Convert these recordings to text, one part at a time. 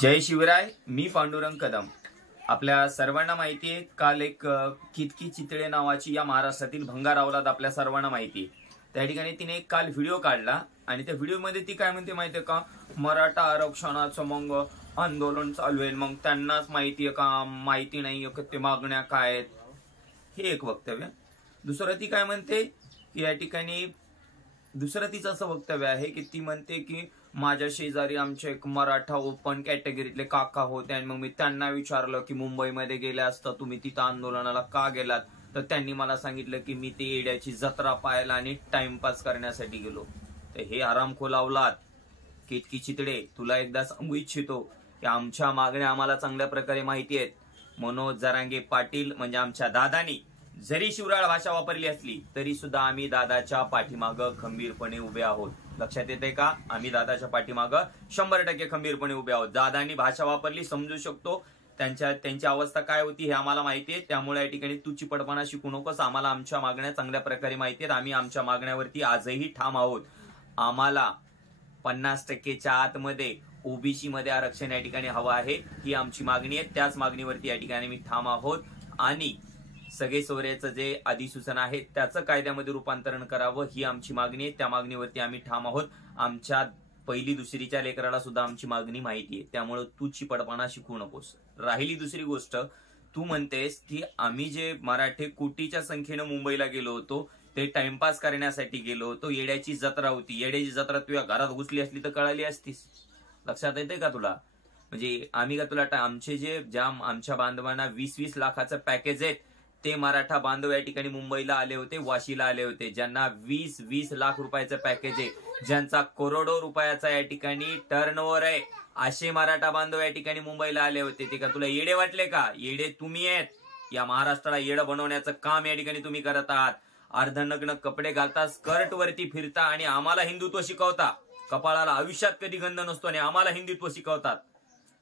जय शिवराय। मी पांडुरंग कदम। आपल्या सर्वांना माहिती आहे, काल एक कितकी चितळे नावाची या महाराष्ट्रातील भंगार अवलाद आपल्या सर्वांना माहिती आहे। त्या ठिकाणी तिने एक काल व्हिडिओ काढला आणि त्या व्हिडिओमध्ये ती काय म्हणते माहितीये का, मराठा आरक्षणाचं मग आंदोलन चालू आहे, मग त्यांनाच माहितीये का, माहिती नाही ते मागण्या काय आहेत, हे एक वक्तव्य। दुसरं ती काय म्हणते की या ठिकाणी दुसरं तिचं असं वक्तव्य आहे की ती म्हणते की माझ्या शेजारी आमचे एक मराठा ओपन कॅटेगरीतले काका होते आणि मग मी त्यांना विचारलं की मुंबईमध्ये गेले असता तुम्ही तिथं आंदोलनाला का गेलात, तर त्यांनी मला सांगितलं की मी ते येड्याची जत्रा पाहायला आणि टाइमपास करण्यासाठी गेलो। तर हे आरामखोर अवलाद केतकी चितळे, तुला एकदा सांगू इच्छितो की आमच्या मागण्या आम्हाला चांगल्या प्रकारे माहिती आहेत। मनोज जरांगे पाटील म्हणजे आमच्या दादानी जरी शिवराळ भाषा वापरली असली तरी सुद्धा आम्ही दादाच्या पाठीमागं खंबीरपणे उभे आहोत। लक्षात येते का, आम्ही दादाच्या पाठीमागं 100% खंबीरपणे उभे आहोत। दादांनी भाषा वापरली, समजू शकतो त्यांची अवस्था काय होती हे आम्हाला माहिती आहे। त्यामुळे या ठिकाणी तू चिपटपणा शिकू नकोस। आम्हाला आमच्या मागण्या चांगल्या प्रकारे माहिती आहेत। आम्ही आमच्या मागण्यावरती आजही ठाम आहोत। आम्हाला 50%च्या आतमध्ये ओबीसी मध्ये आरक्षण या ठिकाणी हवं आहे, ही आमची मागणी आहे। त्याच मागणीवरती या ठिकाणी मी ठाम आहोत आणि सगळे सोयऱ्याचं जे अधिसूचना आहे त्याचं कायद्यामध्ये रूपांतरण करावं, ही आमची मागणी आहे। त्या मागणीवरती आम्ही ठाम आहोत। आमच्या पहिली दुसरीच्या लेकराला सुद्धा आमची मागणी माहिती आहे। त्यामुळे तू चिपटपणा शिकू नकोस। राहिली दुसरी गोष्ट, तू म्हणतेस की आम्ही जे मराठे कोटीच्या संख्येनं मुंबईला गेलो होतो ते टाइमपास करण्यासाठी गेलो होतो, येड्याची जत्रा होती। येड्याची जत्रा तुझ्या घरात घुसली असली तर कळाली असतीस। लक्षात येते का तुला? म्हणजे आम्ही का तुला आमचे जे आमच्या बांधवांना 20-20 लाखाचं पॅकेज आहे ते मराठा बांधव या ठिकाणी मुंबईला आले होते, वाशीला आले होते, ज्यांना 20-20 लाख रुपयाचं पॅकेज आहे, ज्यांचा करोडो रुपयाचा या ठिकाणी टर्नओव्हर आहे, असे मराठा बांधव या ठिकाणी मुंबईला आले होते। ते का तुला येडे वाटले का? येडे तुम्ही आहेत। या महाराष्ट्राला येडं बनवण्याचं काम या ठिकाणी तुम्ही करत आहात। अर्धनग्न कपडे घालता, स्कर्ट वरती फिरता आणि आम्हाला हिंदुत्व शिकवता। कपाळाला आयुष्यात कधी गंध नसतो आणि आम्हाला हिंदुत्व शिकवतात।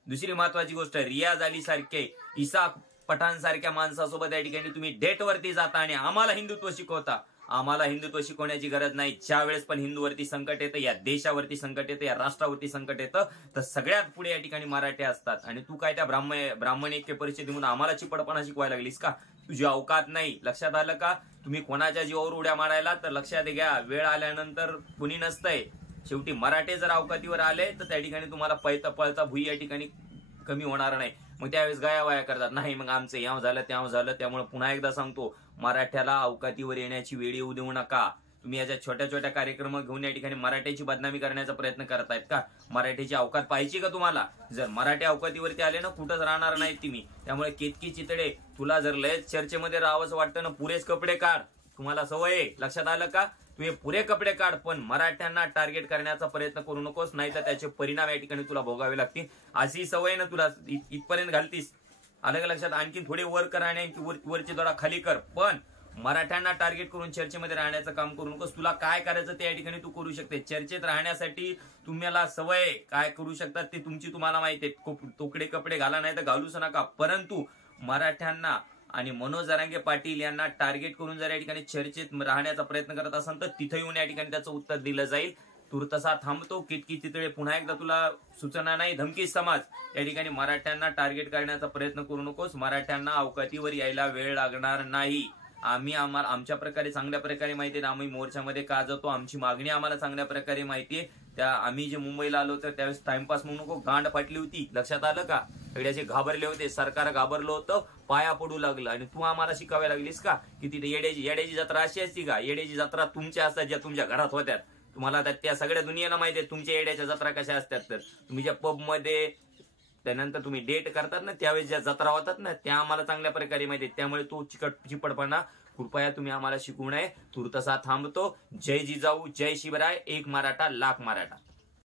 दुसरी महत्वाची गोष्ट, रियाज अली सारखे, इसाक पठाण सारख्या माणसासोबत या ठिकाणी तुम्ही डेटवरती जाता आणि आम्हाला हिंदुत्व शिकवता। आम्हाला हिंदुत्व शिकवण्याची गरज नाही। ज्या वेळेस पण हिंदूवरती संकट येतं, या देशावरती संकट येतं, या राष्ट्रावरती संकट येतं, तर सगळ्यात पुढे या ठिकाणी मराठे असतात। आणि तू काय त्या ब्राह्मण ऐक्य परिषदेमधून आम्हाला चिपटपणा शिकवायला लागलीस का? तुझी अवकात नाही। लक्षात आलं का? तुम्ही कोणाच्या जीवावर उड्या मारायला तर लक्षात घ्या, वेळ आल्यानंतर कुणी नसतंय। शेवटी मराठे जर अवकातीवर आले तर त्या ठिकाणी तुम्हाला पळता भुई या ठिकाणी कमी होणार नाही। मग त्यावेळेस गायावाया करतात, नाही मग आमचं याव झालं त्याव झालं। त्यामुळे पुन्हा एकदा सांगतो, मराठ्याला अवकातीवर येण्याची वेळ येऊ देऊ नका। तुम्ही याच्या छोट्या छोट्या कार्यक्रम घेऊन या ठिकाणी मराठ्याची बदनामी करण्याचा प्रयत्न करतायत का? मराठ्याची अवकात पाहिजे का तुम्हाला? जर मराठी अवकातीवरती आले ना, कुठंच राहणार नाही तुम्ही। त्यामुळे केतकी चितळे, तुला जर लयच चर्चेमध्ये राहावंच वाटतं ना, पुरेच कपडे काढ, तुम्हाला सवय आहे। लक्षात आलं का? तुम्ही पुरे कपडे काढ, पण मराठ्यांना टार्गेट करण्याचा प्रयत्न करू नकोस, नाही तर त्याचे परिणाम या ठिकाणी तुला भोगावे लागतील। अशी सवय ना तुला इथपर्यंत घालतीस, अलग लक्षात। आणखी थोडे वर कर आणि वरची थोडा खाली कर, पण मराठ्यांना टार्गेट करून चर्चेमध्ये राहण्याचं काम करू नकोस। तुला काय करायचं ते या ठिकाणी तू करू शकते। चर्चेत राहण्यासाठी तुम्हाला सवय काय करू शकतात ते तुम्हाला माहिती आहे। तोकडे कपडे घाला, नाही तर घालूच नका, परंतु मराठ्यांना आणि मनोज जरांगे पाटील यांना टार्गेट करून जर या ठिकाणी चर्चेत राहण्याचा प्रयत्न करत असाल तर तिथे येऊन या ठिकाणी त्याचं उत्तर दिलं जाईल। तुर्तसा थांबतो। केतकी चितळे, पुन्हा एकदा तुला सूचना नाही, धमकी समाज, या ठिकाणी मराठ्यांना टार्गेट करण्याचा प्रयत्न करू नकोस। मराठ्यांना अवकातीवर यायला वेळ लागणार नाही। आम्हाला आमच्या प्रकारे चांगल्या प्रकारे माहिती आहे, आम्ही मोर्चामध्ये का जातो, आमची मागणी आम्हाला चांगल्या प्रकारे माहिती आहे। त्या आम्ही जे मुंबईला आलो तर त्यावेळेस टाइमपास म्हणू नको, गांड फाटली होती। लक्षात आलं का? सगळ्याचे घाबरले होते, सरकार घाबरलं होतं, पाया पडू लागलं। आणि तू आम्हाला शिकाव्या लागलीस का की तिथे येड्याची जत्रा अशी असती का? येड्याची जत्रा तुमच्या असतात, ज्या तुमच्या घरात होत्यात। तुम्हाला त्या सगळ्या दुनियेला माहिती आहे तुमच्या येड्याच्या जत्रा कशा असतात। तर तुम्ही ज्या पब मध्ये त्यानंतर तुम्ही डेट करतात ना, त्यावेळेस ज्या जत्रा होतात ना, त्या आम्हाला चांगल्या प्रकारे माहिती आहे। त्यामुळे तो चिपटपणा कृपया तुम्ही आम्हाला शिकवू नये। तुर्तसा थांबतो। जय जिजाऊ, जय शिवराय, एक मराठा लाख मराठा।